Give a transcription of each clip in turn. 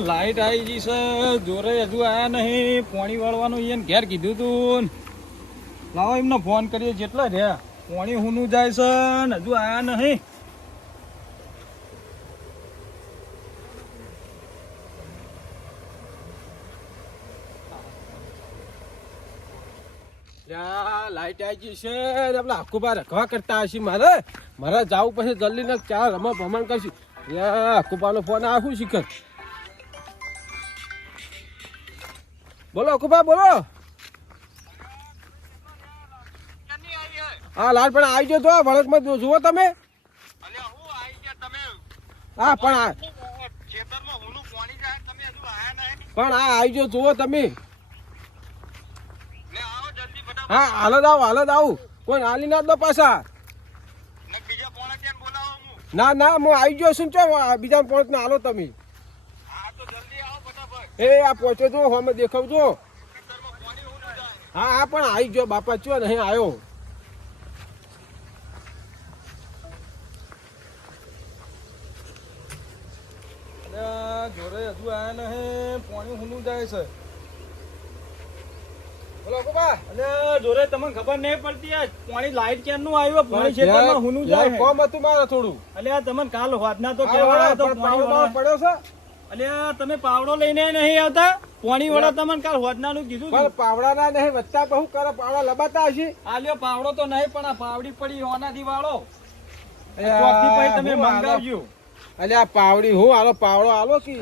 Light આવી ગઈ છે જોરે હજુ આયા નહીં પાણી વાળવાનું એને ઘેર કીધું તું લાવો એમનો ફોન કરીએ જેટલા રહ્યા પાણી હુનું જાય છે ને હજુ આયા નહીં લાઈટ આવી ગઈ છે આપડે આખું બાર રખવા કરતા હશે મારે જવું પછી જલ્દી ને ચાર રમા ભ્રમણ કરશું અકુબાનો ફોન આખું શીખર બોલો અકુબા બોલો હા લાલ પણ આવી ગયો તો વળકમાં જુઓ તમે હા પણ આ આવી ગયો જુઓ તમે હા હાલત આવું કોઈ હાલી ના દો પાછા ના ના હું આવી ગયો છું ચો બીજા પોઈન્ટ ને હાલો તમે એ આ પહોંચો જો અમે દેખાવજો હા પણ આવી ગયો બાપા ચો નહીં આવ્યો જોડે હજુ આયા નહીં પાણી હુનું જાય છે બોલો બાબા અને જોરે તમને ખબર નહીં પડતી આ પાણી લાઈટ કેમ નું આવ્યું પાણી ખેતરમાં હુનું જાય કોમ હતું મારે થોડું એટલે આ તમને કાલ વાદના તો કહેવાય તો પાવડો પડ્યો છે એટલે તમે પાવડો લઈને નહીં આવતા પાણી વાળા તમને કાલ વાદના નું કીધું પણ પાવડા ના નહીં વચ્ચા બહુ કરે પાવડા લબાતા હશે આલ્યો પાવડો તો નહીં પણ આ પાવડી પડી ઓનાથી વાળો ચોથી પછી તમે મંગાવજો એટલે આ પાવડી હું આલો પાવડો આલો કે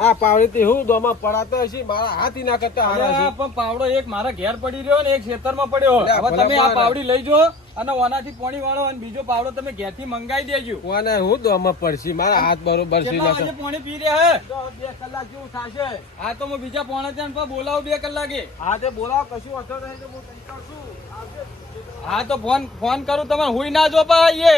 આ પાવડી થી હું દોમાં પડાતો હશે મારા હાથ ના કરતા હારા પણ પાવડો એક મારા ઘેર પડી રહ્યો ને એક ખેતરમાં પડ્યો હવે તમે આ પાવડી લઈ જો અને ઓનાથી પાણી વાળો અને બીજો પાવડો તમે ઘેર થી મંગાવી દેજો ઓને હું દોમાં પડશે મારા હાથ બરોબર છે કેટલા પાણી પી રહ્યા હે 2 કલાક જેવું થશે હા તો હું બીજા પોણા ત્યાં પર બોલાવું 2 કલાકે હા તે બોલાવ કશું વાંધો નહીં તો હું તઈ કરશું હા તો ફોન કરું તમે હુઈ ના જો પા એ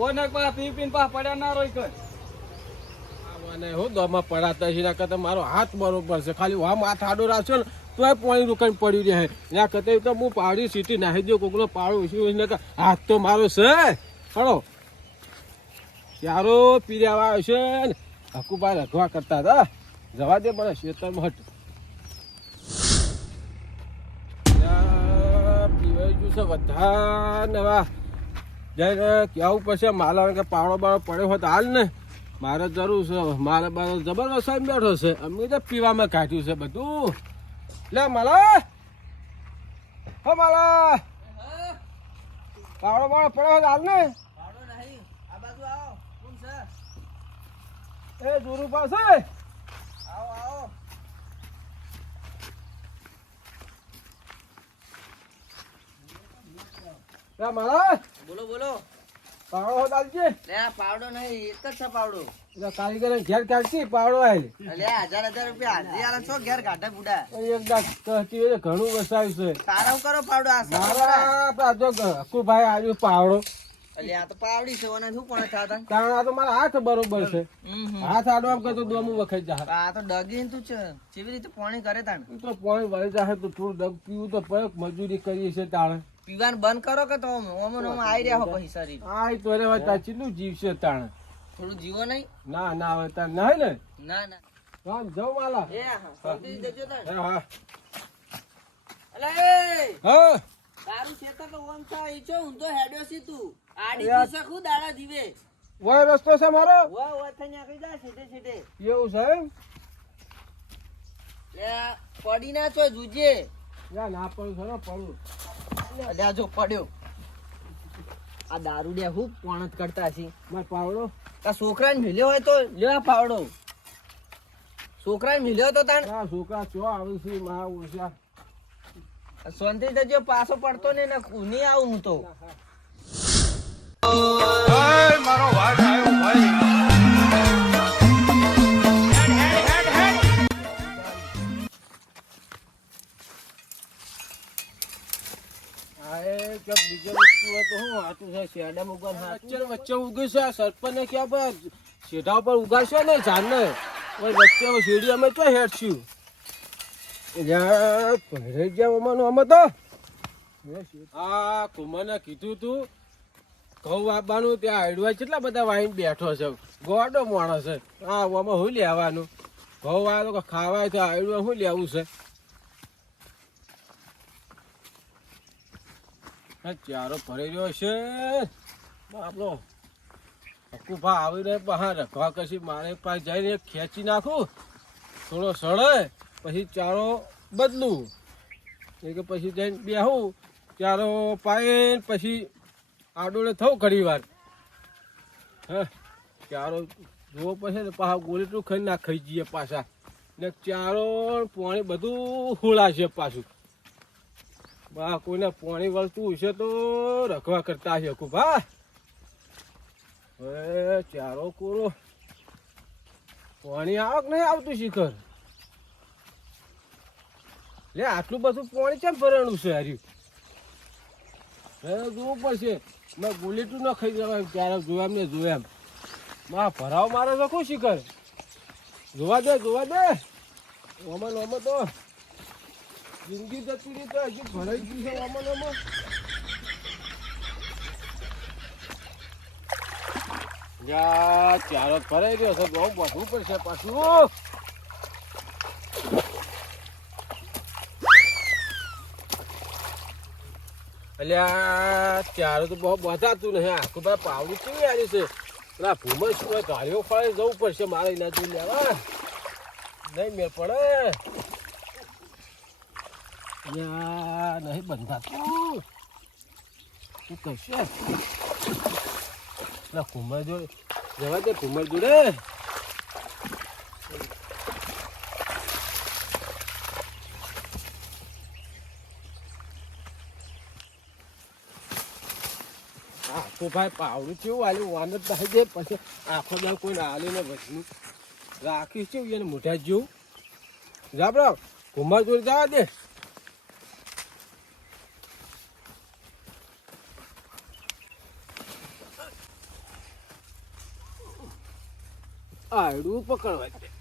ઓને પા પીન પા પડ્યા ના રોઈ કર હું દોમાં પડાતા છે એના કરતા મારો હાથ બરોબર છે ખાલી આમ હાથ આડો રાખ્યો ને તો પાણી રોકાઈને પડ્યું રહે એના કરતા તો હું પાવડી સીટી નાખી દઉં કોકનો પાવડો ઉછી હાથ તો મારો છે ખડો ચારો પીર્યા આવ્યો છે ને હકુભાઈ રખવા કરતા હતા જવા દે મને ખેતરમાં હટ પીવાઈ ગયું છે બધા નવા જઈને કેવું પડશે માલા કે પાવડો બાવડો પડ્યો હોય તો હાલ ને મારે જરૂર છે મારે બાર જબરદસ્ત બેઠો છે અમે તો પીવામાં કાઢ્યું છે બધું લે માલા હો માલા પાવડો બાવડો પડ્યો હાલ ને એ જોરું પાસે માલા બોલો બોલો પાવડો હોત આલજે લે પાવડો નહીં એક જ છે પાવડો એટલે કારીગર ઘેર કાઢતી પાવડો આલે એટલે 1000 રૂપિયા હાજરી આલે છો ઘેર કાઢે બુડા એક દાક કહતી હોય ઘણું વસાવ્યું છે તારા કરો પાવડો આ મારા જો હકુભાઈ આવ્યો પાવડો એટલે આ તો પાવડી છે ઓને શું પણ થાતા કારણ આ તો મારા હાથ બરોબર છે હાથ આડો આમ કરતો દોમું વખાઈ જા આ તો ડગીન તું છે કેવી રીતે પાણી કરે તાણ તો પાણી વળી જાય તો થોડું ડગ પીવું તો પડે મજૂરી કરીએ છે તાણે પીવાનું બંધ કરો કે તો ઓમન ઓમ આવી રહ્યા હો પછી શરીર આય તો રે તા ચીલું જીવ છે તાણ થોડું જીવો નહીં ના ના હવે તાણ નહીં ને ના ના રામ જાવ વાલા એ હા જલ્દી દેજો તાણ હા અલે હા તારું ખેતર તો ઓમ છે ઈ છો હું તો હેડ્યો છી તું આડી દિશા ખુ દાડા જીવે ઓય રસ્તો છે મારો ઓય થઈને આખી જા સીધે સીધે એવું છે લે પડી ના છો જુજે યા ના પડું ખરો પડું અલ્યા જો પડ્યો આ દારૂડિયા હું પોણત કરતા છે માર પાવડો આ છોકરાને મિલ્યો હોય તો લ્યો આ પાવડો છોકરાને મિલ્યો તો તાણ આ છોકરા ચો આવે છે મા ઓછા શાંતિ જજો પાછો પડતો ને નહીં આવું હું તો મારો વાટ આવ્યો ભાઈ વચ્ચે ઉગે છે સરપંચ ને ક્યાં શેઢા ઉપર ઉગાડશો ને ઝાડ ને વચ્ચે શેરડી અમે તો હેઠશું ગયા અમે તો હા કુમારને કીધું તું ઘઉં આપવાનું ત્યાં આડવા કેટલા બધા વાઈને બેઠો છે ગોડો માણસ છે હા આમાં શું લેવાનું ઘઉં આવે તો ખાવાય તો આડવા શું લેવું છે ચારો ભરી રહ્યો છે આપણો હકુભા આવી રહે હા રખવા કશી મારે પાસે જઈને ખેંચી નાખું થોડો સળે પછી ચારો બદલું કે પછી જઈને બેહું ચારો પાય પછી આડોળે થવું ઘણી વાર હા ચારો જોવો પછી ને પાછા ગોલીટું ખાઈ ના ખાઈ જઈએ પાછા ને ચારો પાણી બધું હોળાશે પાછું બા કોઈને પાણી વળતું હશે તો રખવા કરતા હશે હકુભા હવે ચારો કોરો પાણી આવક નહીં આવતું શિખર લે આટલું બધું પાણી કેમ ભરેલું છે હાર્યું હે જોવું પડશે મેં ગુલેટું ન ખાઈ જવાય ક્યારે જોયા ને જોયા એમ માં ભરાવ મારે તો શું શિખર જોવા દે ઓમાં તો જિંદગી જતી રહી તો હજુ ભરાઈ ગયું છે ઓમાં યા ચારો ભરાઈ ગયો છે બહુ બધું પડશે પાછું અલ્યા ચારો તો બહુ બધાતું નહીં આખું બધા પાવડી કેવી આવી છે પેલા ભૂમર શું ગાડીઓ ફાળે જવું પડશે મારે એના જોઈ લેવા નહીં મેળ પડે યા નહીં બંધાતું શું કહેશે પેલા ભૂમર જોડે જવા દે ભૂમર જોડે આખો ભાઈ પાવડું કેવું આલ્યું વાનર થાય દે પછી આખો દાળ કોઈ આલીને વચનું રાખી છે એને મોઢા જેવું જાબડો કુમાર જોડે જવા દે આડું પકડવા દે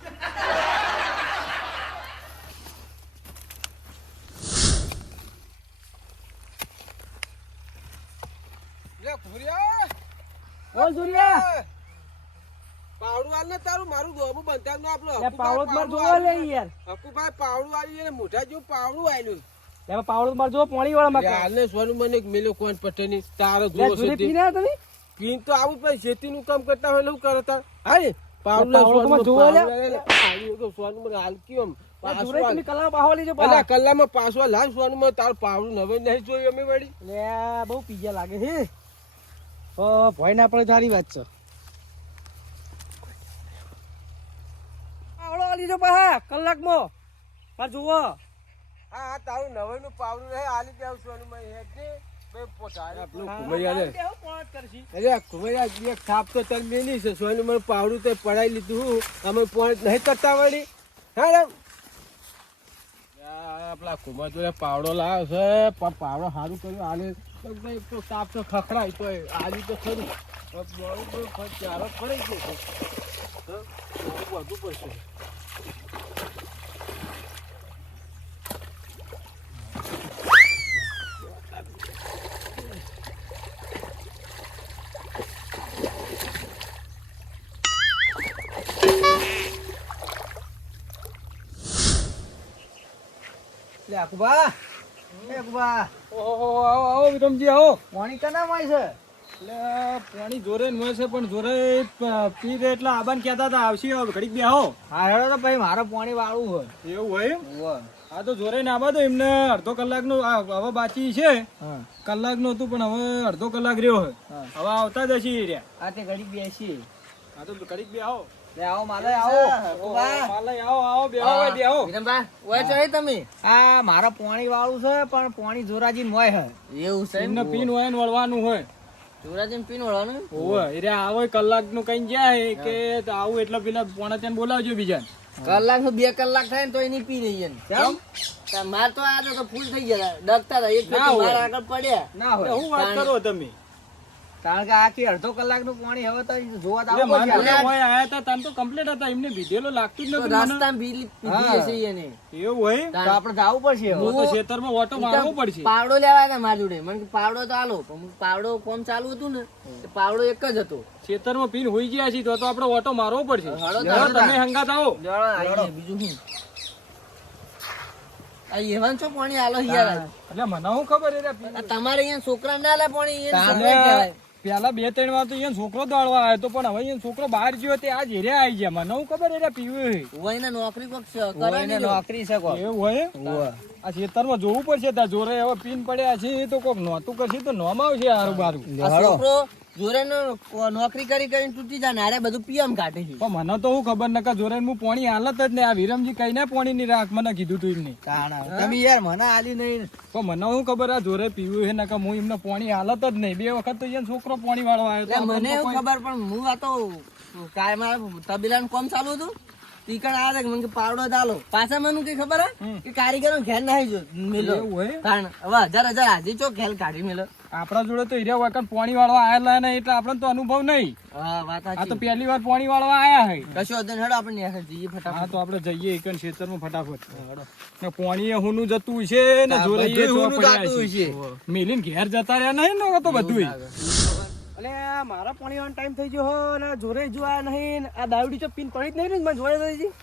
પાવડું આલ ને તારું મારું દોબું બંધાવ નો આપણો પાવડો માર જોવા લે યાર હકુભાઈ પાવડું આવી ને મોઢા જેવું પાવડું આલ્યું લે પાવડો માર જો પાણી વાળા માં હાલ ને સોનું મને મેલો કોણ પટેની તારો જોવો છે પીના તમે પીન તો આવું પછી ખેતી નું કામ કરતા હોય એવું કરતા હાય પાવડો સોનું જોવા લે આલ્યું તો સોનું મને હાલ કેમ પાછો તમે કલા બાહોલી જો પેલા કલામાં પાછો લાવ સોનું માં તાર પાવડું નવે નહીં જોઈ અમે વળી લે બહુ પીજા લાગે છે ઓ ભય ના પડે સારી વાત છે આવડો આલી જો પા કલાકમાં પા જુઓ હા તારું નવે નું પાવડું રહે આલી દેવ સોનું માં હેડને બે પોતાને આપણું કુમરિયા ને દેવ પોત કરશી અરે કુમરિયા એક થાપ તો તન મેલી છે સોનું માં પાવડું તે પડાઈ લીધું અમે પોત નહીં કરતા વળી હા આપલા કુમર જોડે પાવડો લાવ્યો છે પણ પાવડો સારું કર્યું આલે તો તાપ તો ખખડાય તો આજે તો ખરું ચારો ફરી ગયો છે બધું પડશે લે અકુબા એ અકુબા ઓહો આવો વિક્રમજી આવો પાણી કના માં છે એટલે પાણી જોરે ન હોય છે પણ જોરે પી દે એટલે આબાન કહેતા હતા આવશી ઘડીક બેહો હા હેડો તો ભાઈ મારે પાણી વાળવું હોય એવું હોય હા તો જોરે ને આબા તો એમને અડધો કલાકનું હવે બાકી છે કલાકનું હતું પણ હવે અડધો કલાક રહ્યો હોય હવે આવતા જ હશે રહ્યા હા તે ઘડીક બેસી હા તો ઘડીક બેહો લે આવો માલે આવો માલે આવો બેહો બેહો વિરમભાઈ ઓય ચડે તમે આ મારા પાણી વાળું છે પણ પાણી જોરાજી મોય હે એવું છે એમને પીન હોય ને વળવાનું હોય જોરાજી પીન વળવાનું ઓય એરે આવો કલાકનું કઈ જાય કે આવું એટલે પેલા પોણાચન બોલાવજો બીજા કલાક નું 2 કલાક થાય ને તો એની પી લઈએ કેમ માર તો આ તો ફૂલ થઈ ગયા ડગતા હતા એક માર આગળ પડ્યા ના હોય હું વાત કરો તમે કારણ કે આખી અડધો કલાકનું પાણી હવે તો જોવા તો એટલે આવવું મને પડશે. ઓય આયા તા તને તો કમ્પ્લીટ હતા એમને બીધેલો લાગતું જ તો નતું મને. રસ્તામાં પીધી હશે એને. એવું હોય તો આપણે જવું પડશે હવે. તો ખેતરમાં ઓટો મારવો પડશે. પાવડો લેવા હતા મારી જોડે. મને કે પાવડો તો આલો. પણ પાવડો કોમ ચાલુ હતું ને તે પાવડો એક જ હતો. ખેતરમાં પીન હોઈ ગયા છીએ તો આપણે ઓટો મારવો પડશે. હાલો તો ચાલો, તમે હંગાત આવો. જળો આવીએ, બીજું શું? આ એવાન છો પાણી આલો યાર. એટલે મને શું ખબર એટલે આ તમારે અહીંયા છોકરા ના લે પાણી એને તાને છોકરા કહેવાય. પેલા 2-3 વાર તો અહીંયા છોકરો દોડવા આવ્યો તો પણ હવે અહીંયા છોકરો બહાર ગયો તે આજ હેરે આવી ગયા. મને શું ખબર એટલે પીવું હોય ને નોકરી કોક કરે એને નહીં જો. નોકરી છે કોક. એવું હોય આ ખેતરમાં જોવું પડશે ત્યાં જોરે હવે પીન પડ્યા છે એ તો કોક નોતું કરશે તો નોમ આવશે હારું બારું. આ છોકરો જોરે નોકરી કરી કરીને તૂટી જાય ને હારે બધું પીએમ કાઢે છે. પણ મને તો શું ખબર નકા જોરે હું પાણી હાલત જ ને આ વિરમજી કઈ ના પાણી ની રાખ મને કીધું તું એમને. તાણા. તમે યાર મને આલી નહીં. પણ મને શું ખબર આ જોરે પીવું છે નકા હું એમને પાણી હાલત જ નહીં. 2 વખત તો અહીંયા છોકરો પાણી વાળવા આવ્યો એટલે તો મને આપણને એવું કોઈ- ખબર પણ હું આ તો કાંઈ મારા તબેલાનું કામ ચાલુ હતું તીકણ આ મને કે પાવડો ચાલો પાછા મને કઈ ખબર હે કે કારીગરો ઘેર નાહી જો મેલો એવું હોય તાણ હવે 1000 હાજી ચો ઘેર કાઢી મેલો. આપણા જોડે તો હીરા વખત પાણી વાળવા આયેલા ને એટલે આપણને તો અનુભવ નહીં. હા વાત આ તો સાચી. પહેલી વાર પાણી વાળવા આયા હે. કશો વાંધો નહીં, હેડો આપણે ન્યા જઈએ હા ફટાફટ. તો આપણે જઈએ એકન ખેતરમાં ફટાફટ. ને પાણી એ હુનું જતું છે ને હા, જોરે એ બધુંય જો હુનું પડ્યા જાતું છે. મિલીન ઘેર જતા રહ્યા નહીં ને હવે તો બધુંય. અલે મારા પાણી વાળો ટાઈમ થઈ ગયો હો ને જોરે જો આ નહીં આ દાવડી ચો પીન પડી જ નહીં ને મને જોડે થઈ જી.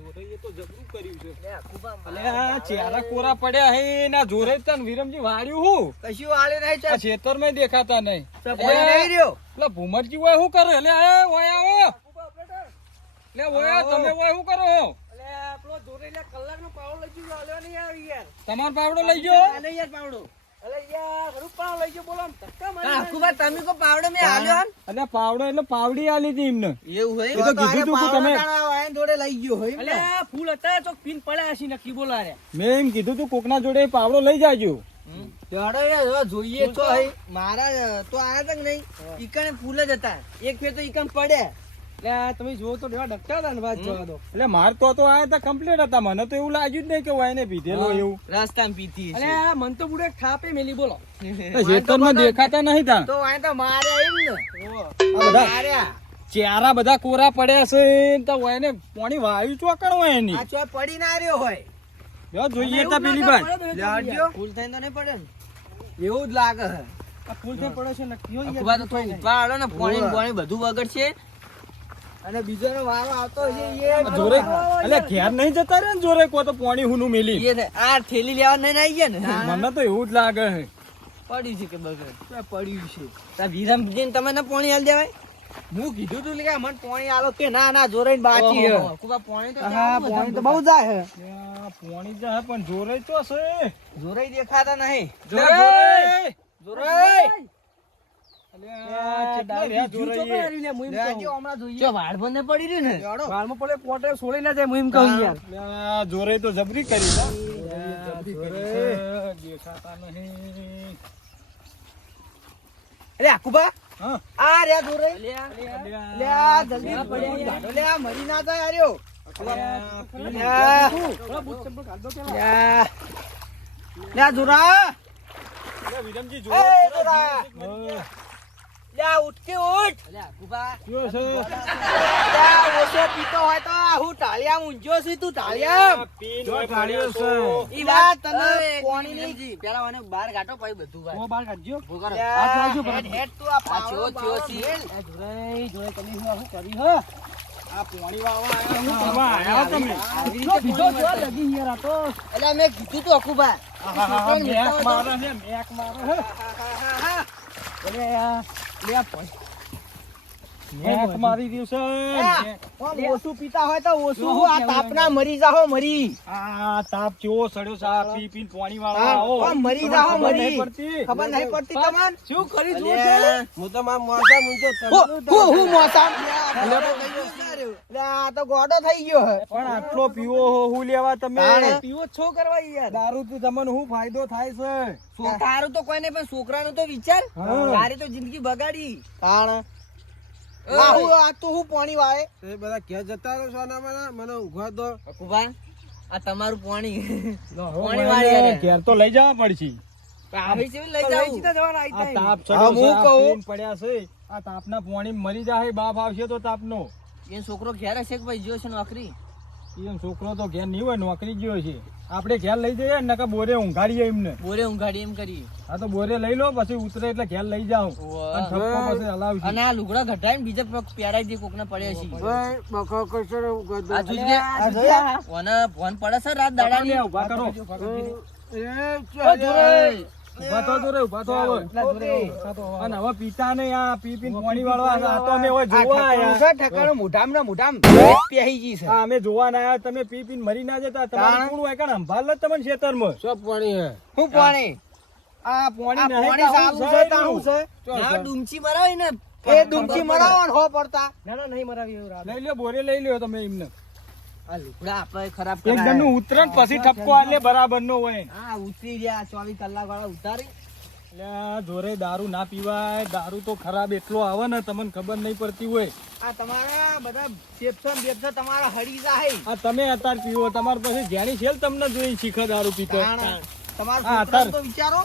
જોરે એ તો જબરું કર્યું છે. અલે આ ચેરા કોરા પડ્યા હે ને આ જોરે જ તને વિરમજી વાળ્યું હું. કશું આલે નહીં. આ ખેતરમાં દેખાતા નહીં. કોઈ નહીં રહ્યો. પેલા ભૂમરજી ઓય શું કરે લે એ ઓય આવો લે ઓય તમે ઓય શું કરો છો? અલે પેલો જોરે લે કલાકનો પાવડો લઈ ગયો આલ્યો નહીં યાર યાર. તમારો પાવડો લઈ ગયો. આ નહીં યાર પાવડો. અલે યાર ઘણું પાવડો લઈ ગયો બોલો આમ ધક્કા મારી. આખુબા તમે કો પાવડો મેં આલ્યો આમ? અને પાવડો એટલે પાવડી આલી હતી એમને. એવું હોય એ તો કીધું તું કે તમે જોડે લઈ ગયો હોય અલે આ ફૂલ હતા ચોક પીન પડ્યા છે નક્કી બોલા રે. મેં એમ કીધું તું કોકના જોડે પાવડો લઈ જાજો. જોડે યાર જોઈએ તો હઈ. મારા તો આયા તક નહીં. ઈકણે ફૂલ જ હતા. એક ફેર તો ઈકણ પડ્યા. અલે આ તમે જો તો દેવા ડકતા હતા ને વાત જોવા દો. એટલે માર તો આયા હતા કમ્પ્લીટ હતા. મને તો એવું લાગ્યું જ નહીં કે વાયને પીધેલો એવું. રસ્તામાં પીતી અલે આ મન તો બુડે ખાપે મેલી બોલો. ખેતરમાં દેખાતા નહીં તા. તો આયા તો માર્યા એમ ને. આ બધા માર્યા. ચેરા બધા કોરા પડ્યા છે ને તો વાયને પાણી વાયુ ચોકણ હોય એની. આ ચો પડી ના રહ્યો હોય. જો જોઈએ તા પેલી ભાઈ. લાડજો. ફૂલ થઈને તો નહીં પડે ને. એવું જ લાગે હે. આ ફૂલ થઈ પડ્યો છે નક્કી હો યાર. આખુબા તો થોડું ઉપાડો ને પાણી ને પાણી બધું વગર છે. અને બીજાનો વારો આવતો છે એ જોરે એટલે ઘેર નહીં જતા રે ને જોરે કો તો પાણી હુનું મેલી. એ ને આ થેલી લેવા નહીં આવી ગયા ને મને તો એવું જ લાગે છે. પડ્યું છે કે બગર આ પડ્યું છે. તા વિરમજીને તમે ને પાણી આલ દેવાય. હું કીધું તું કે મને પાણી આલો કે ના ના જોરે બાકી હે. આખુબા પાણી તો હા પાણી તો બહુ જાય હે. ત્યાં પાણી જાય પણ જોરે તો છે. જોરે દેખાતા નહીં. જોરે! જોરે! અલ્યા, કેટલા રહ્યા જોરે એ? લેજો હમણાં જોઈએ. જો વાળ બંને પડી રહ્યું ને જોડો. વાળમાં પડે પોટે છોડી ના જાય હું એમ કહું યાર. અલ્યા, જોરે તો જબરી કરી હો. અલ્યા, જોરે દેખાતા નહીં. અરે આકુબા હા. આ રે જોરે. અલ્યા, લે આ જલ્દી પડ્યા. લે આ મરી ના જાય આર્યો. અલ્યા, લે આ. થોડા બૂટ ચંપલ કાઢ દો પેલા. લે આ. લે આ જોરા. અલ્યા, વિરમજી એ જોરે. જોરા. હા. લે આ ઉઠ કે ઉઠ. અલે આખુબા કયો છે? લે આ ઓછો પીતો હોય તો હું ટાળિયા ઊંઝો છું તું ટાળિયા. પીન જો હોય ઢાળ્યો પડ્યો છે. ઈ વાત તને અરે, પાણી ની. વિરમજી, પેલા મને બહાર કાઢો પછી બધું ઓ વાત. બહાર કાઢજો. ઉભો કરો. લે આ જોજો આ બરાબર. હેડ તું આ આ પાવડો ચો સી. આ જોરે જોરે તમે શું કરી હો? આ પાણી વાળવા આયા હું કરવા આયા તમે? આવી જો રીતે બીજો પાણી જો લગી યાર આ તો. એટલે મેં કીધું તું આખુબા આહાહા, મેક મારે છે, મેક મારે છે. અરે યાર લે આ પણ. મેક મારી રહ્યું છે. આમ ઓછું પીતા હોય તો ઓછું આ તાપના મરી જાહો મરી. આ તાપ કેવો સડ્યો છે આ પી પીને પાણી વાળવા આવો. આમ મરી જાહો ખબર મરી. નહીં પડતી. ખબર નહીં પડતી તમને? શું કરી અલ્યા. હું તો માર મોસા મુંજો હું મોસમ. અલ્યા, રહ્યું એટલે આ તો ગોડો થઈ ગયો હે પણ આટલો પીવો હો હું લેવા તમે પીવો છો કરવા યાર દારૂ થી તમને શું ફાયદો થાય છે તારું તો કોઈ નહીં પણ છોકરાનું તો વિચાર હા. તારી તો જિંદગી બગાડી તાણ આ તો હું પાણી વાય એ બધા ક્યાં જતા રહો સોના મને ઉઘા દો અકુબા આ તમારું પાણી પાણી વાળી યાર. ઘેર તો લઈ જવા પડશે આવી છે લઈ લઈ જાઉં જીતા જવાના આ આઈ તાપ હા, હું ચડ્યો છે, આ કહું. પીન પડ્યા છે આ તાપના પાણી મરી જાય બાપ આવશે તો તાપનો એ છોકરો ઘેર હશે કે ભાઈ જો છે નોકરી એમ છોકરો તો ઘેર નહીં હોય નોકરી ગયો છે આપણે ઘેર લઈ જઈએ ને નકા બોરે ઊંઘાડીએ એમને બોરે ઊંઘાડી એમ કરી હા તો બોરે લઈ લો પછી ઉતરે એટલે ઘેર લઈ જાઉં અને ઠપકો પછી હલાવશે. અને આ લુગડા ઘટાઈને બીજા પગ પહેરાઈ દે કોકને પડે છે આ જોજે. આ જોયા? ઓને ફોન પડે છે રાત દાડાની લે, ઊભા કરો ઊભા તો જોરે ઊભા તો આવો અને હવે પીતા નહીં આ પી પીને પાણી વાળો આ તો અમે હવે જોવા આયા ઠકાણું મોઢામ ને મોઢામ પેહી જી છે હા, અમે જોવા ના આયા તમે પી પીને મરી ના જતા તમારું કોણ હોય કાણ સંભાળ લે તમને ખેતરમાં હું પાણી આ આ પાણી નહીં પાણી તાવું સારું છે છે તારું છે આ ડૂમચી મરાવી ને એ ડૂમચી મરાવો ને હો પડતા ના ના નહીં મરાવી એવું રાત લઈ લ્યો બોરે લઈ લ્યો તમે એમને આ લુગડા આપણે ખરાબ એક કરાયા. જણનું ઉતરણ પછી ઠપકો આલે બરાબર નો હોય હા ઉતરી રહ્યા 24 કલાક વાળા ઉતારી એટલે આ જોરે દારૂ ના પીવાય દારૂ તો ખરાબ એટલો આવે ને તમને ખબર નહીં પડતી હોય આ તમારા બધા ફેફસા બેફસા તમારા હળી જાય આ તમે અત્યારે પીવો તમારે પાસે જ્યાંની છેલ તમને જોઈ શીખે દારૂ પીતો તમારા હા, છોકરાને તાર. તો વિચારો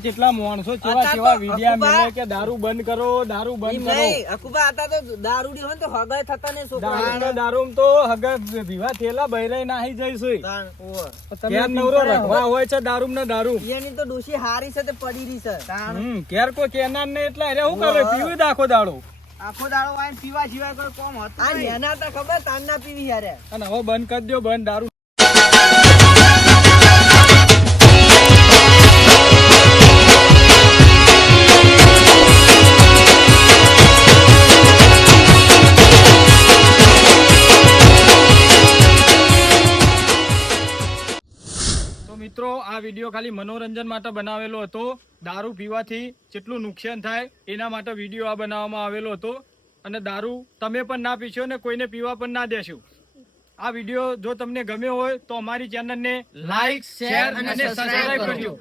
કેટલા માણસો કેવા અત્યારે કેવા તો વિડિયા અખબાર- મેલે કે દારૂ બંધ કરો દારૂ ઈ બંધ કરો નહીં અકુબા હતા તો દારૂડી હોય ને તો હગાય થતા ને છોકરા દારૂ તો હગા વિવાહ થયેલા બૈરાઈ નાહી જઈશું તાણ, ઓવે. ક્યાં નવરો રખવા હોય છે દારૂ ને દારૂ એની તો ડોશી હારી છે તે પડી રહી છે ક્યાર કોઈ કેનાર ને એટલે અરે શું કરે પીવું જ આખો દાડો આખો દાડો વાઈને પીવા સિવાય કોઈ કોમ હતું આ નહીં. નેના હતા ખબર તાન ના પીવી યારે અને હવે બંધ કરી દો બંધ દારૂ તો મિત્રો આ વિડીયો ખાલી મનોરંજન માટે બનાવેલો હતો દારૂ પીવાથી કેટલું નુકસાન થાય એના માટે વિડીયો આ બનાવવામાં આવેલો હતો અને દારૂ તમે પણ ના પીશો ને કોઈને પીવા પણ ના દેશો આ વિડીયો જો તમને ગમ્યો હોય તો અમારી ચેનલને લાઈક શેર અને સબસ્ક્રાઇબ કરજો